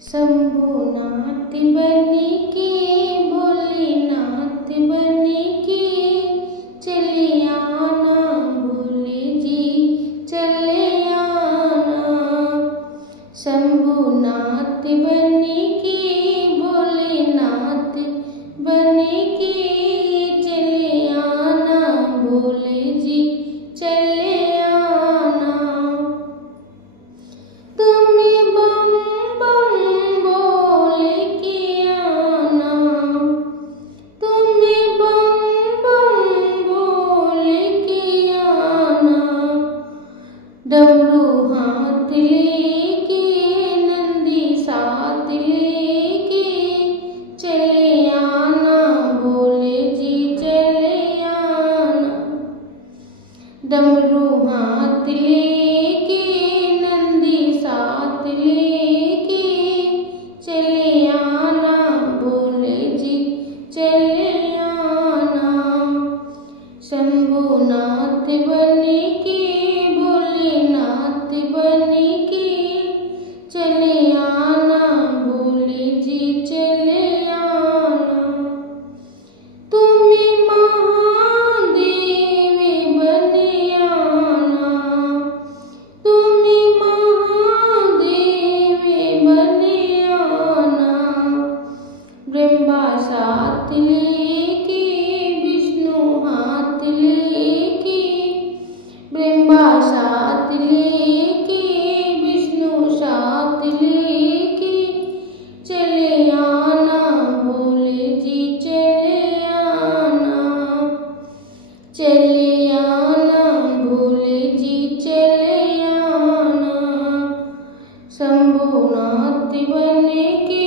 शंभुनाथ बन के भोलेनाथ बन के चले आना, भोले जी चले आना। शंभुनाथ बन के भोलेनाथ बन के चले आना, भोले जी चले आना। तुम्हें बम बम बोल के आना, तुम्हें बम बम बोल के आना। डमरू हाथ लेके नंदी साथ लेके चले आना, भोले जी चले आना। डमरू हाथ लेके नंदी साथ लेके चले आना, भोले जी चले आना। शंभुनाथ बन के भोलेनाथ बन के चले आना, भोले जी चले आना। तुम्हें महादेव बन आना, तुम्हें महादेव बन आना। ब्रह्मा साथ लेके विष्णु हाथ लेके, ब्रह्मा साथ लेके विष्णु साथ लेके चले आना, भोले जी चले आना। चले आना, भोले जी चले आना। शंभुनाथ बन के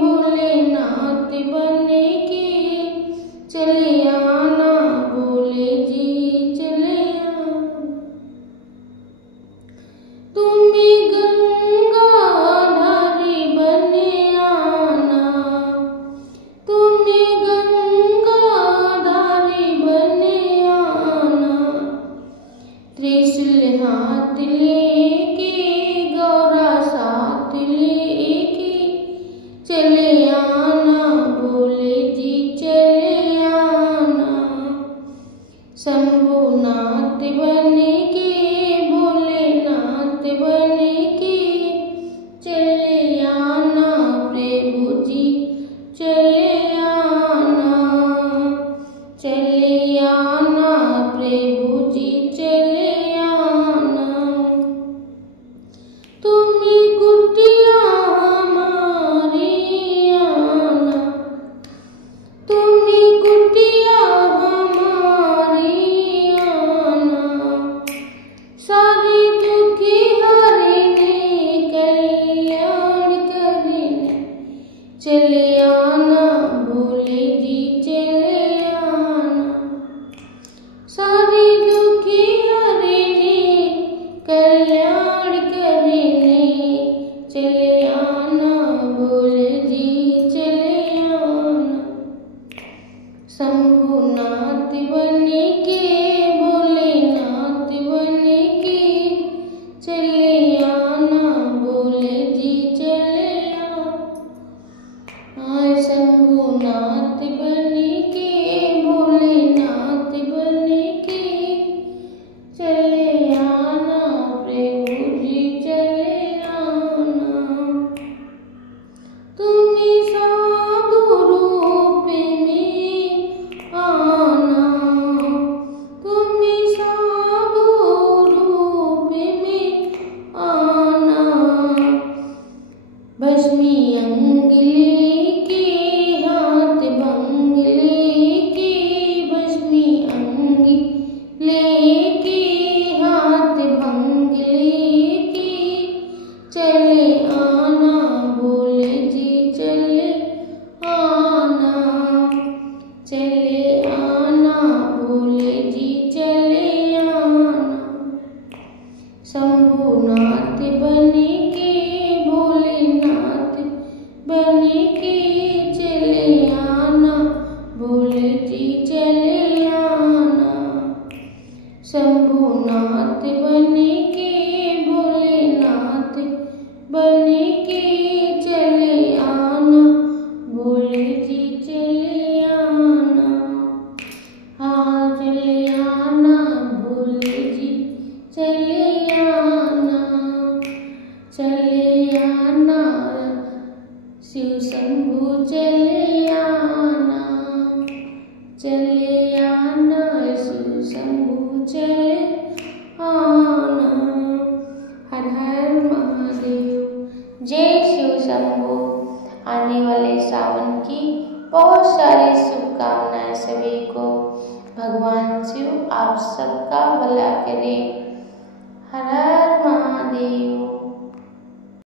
भोलेनाथ बन के चले आना, भोले जी चले आना। तुम्हें गंगाधारी बन आना, तुम्हें गंगाधारी बन आना। त्रिशूल हाथ लेके गौरा साथ लेके चले आना, भोले जी चले आना। शंभुनाथ बन के भोलेनाथ बन के चले आना, प्रभु जी चले आना। चले आना, प्रभु जी चले आना। तुम्हें कुटिया हमारी आना, तुम्हें कुटिया हमारी आना। सारे दुखी हरने कल्याण करने चले आना, भोले जी चले आना। सारे दुखी हरने कल्याण करने चले आना, भोले जी चले आना। शंभुनाथ बन के भोलेनाथ बन के चले आना, भोले जी चले आना। शंभुनाथ बन के भोलेनाथ बन के चले आना, प्रभु जी चले आना। तुम्हें साधु रूप में आना, तुम्हें साधु रूप में आना। भस्मी अंग लेके हाथ भंग लेके, भस्मी अंग लेके हाथ भंग लेके चले आना, भोले जी चले आना। चले आना, भोले जी चले आना। शंभुनाथ बन के भोलेनाथ बन के की बहुत सारी शुभकामनाएं सभी को। भगवान शिव आप सबका भला करे। हर हर महादेव।